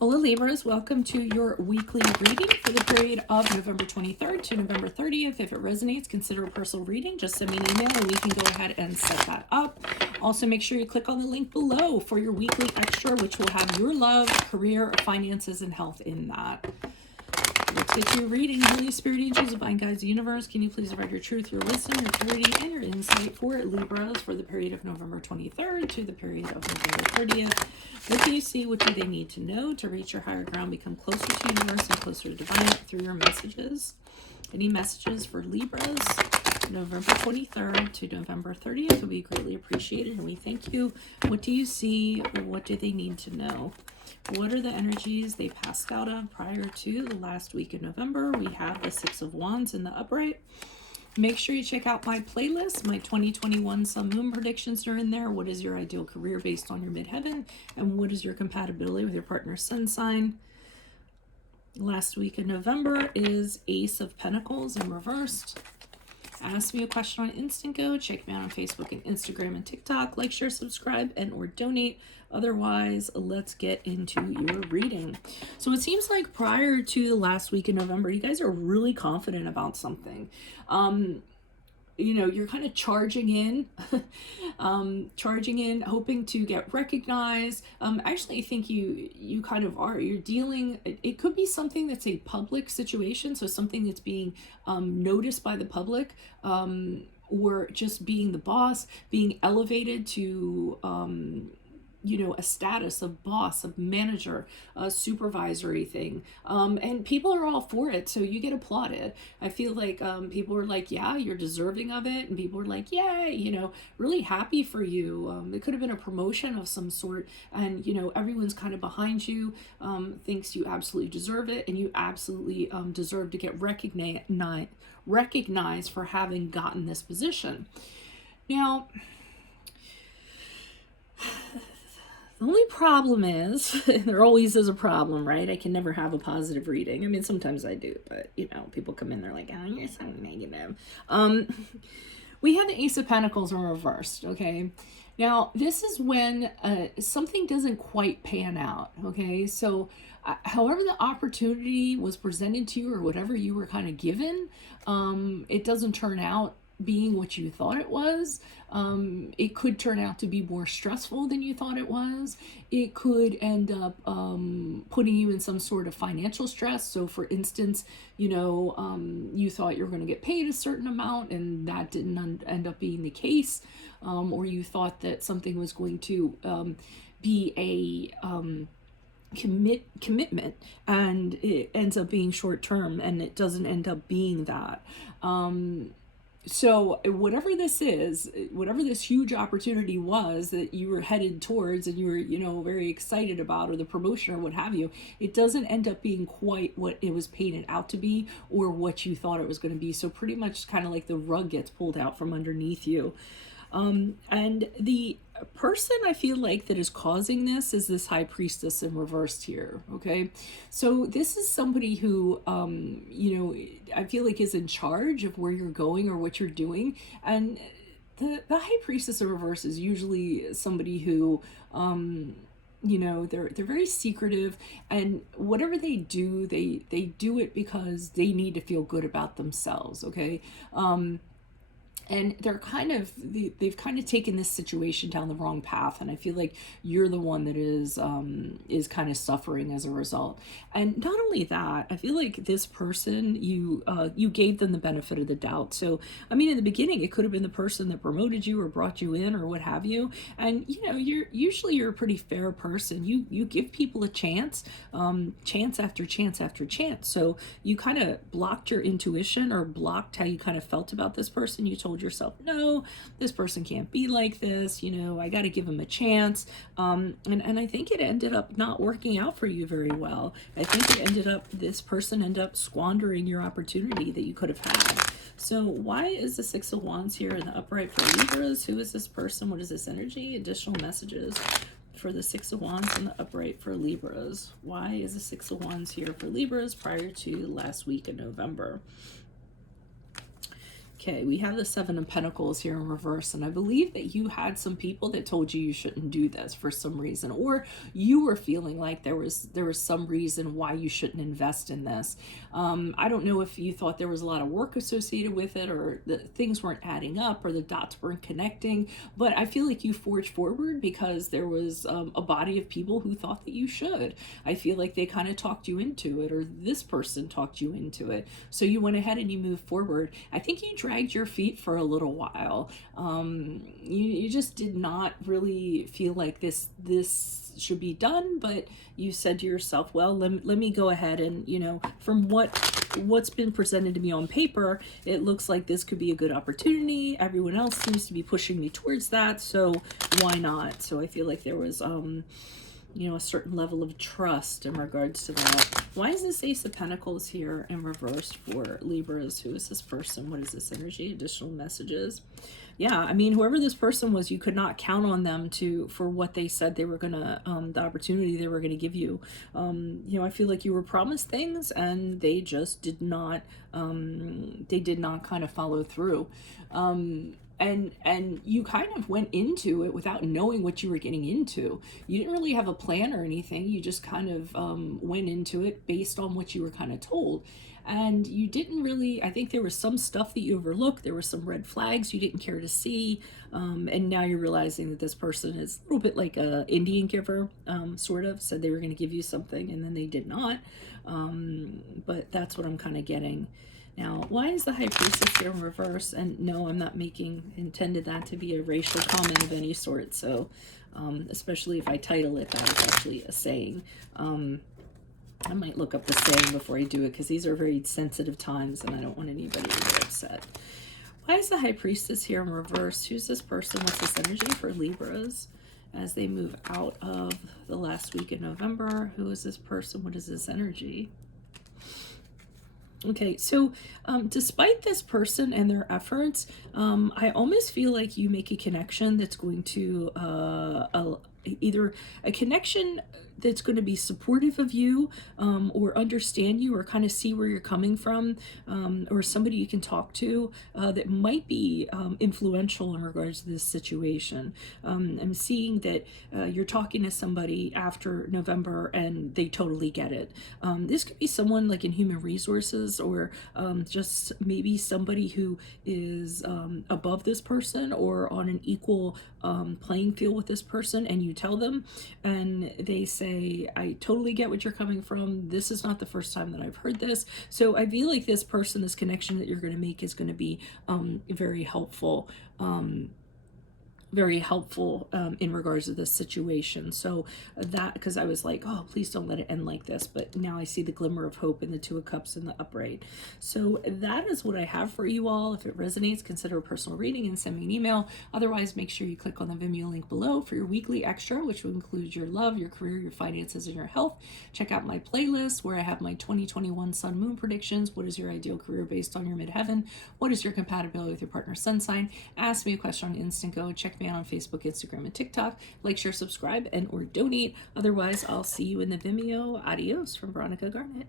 Hola Libras, welcome to your weekly reading for the period of November 23rd to November 30th. If it resonates, consider a personal reading. Just send me an email and we can go ahead and set that up. Also, make sure you click on the link below for your weekly extra, which will have your love, career, finances, and health in that. Let's get you a reading. Holy Spirit, angels, divine guides, the universe, can you please provide your truth, your wisdom, your clarity, and your insight for Libras for the period of November 23rd to the period of November 30th. What do you see? What do they need to know to reach your higher ground, become closer to universe and closer to divine through your messages? Any messages for Libras? November 23rd to November 30th will be greatly appreciated, and we thank you. What do you see? What do they need to know? What are the energies they passed out of prior to the last week of November? We have the Six of Wands in the upright. Make sure you check out my playlist. My 2021 Sun Moon predictions are in there. What is your ideal career based on your midheaven? And what is your compatibility with your partner's sun sign? Last week in November is Ace of Pentacles in reversed. Ask me a question on Instant Go. Check me out on Facebook and Instagram and TikTok. Like, share, subscribe, and or donate. Otherwise, let's get into your reading. So it seems like prior to the last week in November, you guys are really confident about something. You know, you're kind of charging in, hoping to get recognized. Actually, I think you kind of are. You're dealing, it could be something that's a public situation, so something that's being noticed by the public, or just being the boss, being elevated to you know, a status of boss, of manager, a supervisory thing. And people are all for it, so you get applauded. I feel like people are like, yeah, you're deserving of it. And people are like, yay, you know, really happy for you. It could have been a promotion of some sort. And, you know, everyone's kind of behind you, thinks you absolutely deserve it. And you absolutely deserve to get recognized for having gotten this position. Now, the only problem is, there always is a problem, right? I can never have a positive reading. I mean, sometimes I do, but, you know, people come in, they're like, oh, you're so negative. We have the Ace of Pentacles in reversed, okay? Now, this is when something doesn't quite pan out, okay? So, however the opportunity was presented to you or whatever you were kind of given, it doesn't turn out being what you thought it was. It could turn out to be more stressful than you thought it was. It could end up putting you in some sort of financial stress. So for instance, you know, you thought you were going to get paid a certain amount and that didn't end up being the case. Or you thought that something was going to be a commitment and it ends up being short term and it doesn't end up being that. So whatever this is, whatever this huge opportunity was that you were headed towards and you were, you know, very excited about, or the promotion or what have you, it doesn't end up being quite what it was painted out to be or what you thought it was going to be. So pretty much kind of like the rug gets pulled out from underneath you. And the person I feel like that is causing this is this High Priestess in reversed here, okay? So this is somebody who, you know, I feel like is in charge of where you're going or what you're doing. And the High Priestess in reverse is usually somebody who, you know, they're very secretive, and whatever they do, they do it because they need to feel good about themselves, okay? And they're kind of, they've kind of taken this situation down the wrong path. And I feel like you're the one that is kind of suffering as a result. And not only that, I feel like this person, you gave them the benefit of the doubt. So, I mean, in the beginning, it could have been the person that promoted you or brought you in or what have you. And, you know, you're a pretty fair person. You give people a chance, chance after chance after chance. So you kind of blocked your intuition or blocked how you kind of felt about this person. You told yourself, no, this person can't be like this, you know, I got to give them a chance. And I think it ended up not working out for you very well. I think this person ended up squandering your opportunity that you could have had. So why is the Six of Wands here in the upright for Libras? Who is this person? What is this energy? Additional messages for the Six of Wands in the upright for Libras. Why is the Six of Wands here for Libras prior to last week in November? Okay, we have the Seven of Pentacles here in reverse, and I believe that you had some people that told you shouldn't do this for some reason, or you were feeling like there was some reason why you shouldn't invest in this. I don't know if you thought there was a lot of work associated with it, or the things weren't adding up, or the dots weren't connecting. But I feel like you forged forward because there was a body of people who thought that you should. I feel like they kind of talked you into it, or this person talked you into it. So you went ahead and you moved forward. I think you dragged your feet for a little while. You just did not really feel like this should be done, but you said to yourself, well, let me go ahead and, from what's been presented to me on paper, it looks like this could be a good opportunity. Everyone else seems to be pushing me towards that, so why not? So I feel like there was a certain level of trust in regards to that. Why is this Ace of Pentacles here in reverse for Libras? Who is this person? What is this energy? Additional messages. Yeah, I mean, whoever this person was, you could not count on them for what they said they were gonna, the opportunity they were gonna give you. I feel like you were promised things and they just did not, kind of follow through. And you kind of went into it without knowing what you were getting into. You didn't really have a plan or anything. You just kind of went into it based on what you were kind of told. And you didn't really, I think there was some stuff that you overlooked. There were some red flags you didn't care to see. And now you're realizing that this person is a little bit like a Indian giver, sort of. Said they were going to give you something and then they did not. But that's what I'm kind of getting. Now, why is the High Priestess here in reverse? And no, I'm not intended that to be a racial comment of any sort. So, especially if I title it, that is actually a saying. I might look up the saying before I do it because these are very sensitive times and I don't want anybody to get upset. Why is the High Priestess here in reverse? Who's this person? What's this energy for Libras as they move out of the last week in November? Who is this person? What is this energy? Okay, so despite this person and their efforts, I almost feel like you make a connection that's going to either a connection that's going to be supportive of you, or understand you, or kind of see where you're coming from, or somebody you can talk to that might be influential in regards to this situation. I'm seeing that you're talking to somebody after November and they totally get it. This could be someone like in human resources, or just maybe somebody who is above this person or on an equal playing field with this person, and you tell them and they say, I totally get what you're coming from. This is not the first time that I've heard this. So I feel like this person, this connection that you're going to make is going to be very helpful. In regards to this situation. So that, because I was like, oh, please don't let it end like this, but now I see the glimmer of hope in the Two of Cups and the upright. So that is what I have for you all. If it resonates, consider a personal reading and send me an email. Otherwise, make sure you click on the Vimeo link below for your weekly extra, which will include your love, your career, your finances, and your health. Check out my playlist where I have my 2021 Sun Moon predictions. What is your ideal career based on your midheaven? What is your compatibility with your partner's sun sign? Ask me a question on Instant Go. Check me out on Facebook, Instagram, and TikTok. Like, share, subscribe, and or donate. Otherwise, I'll see you in the Vimeo. Adios from Veronica Garnett.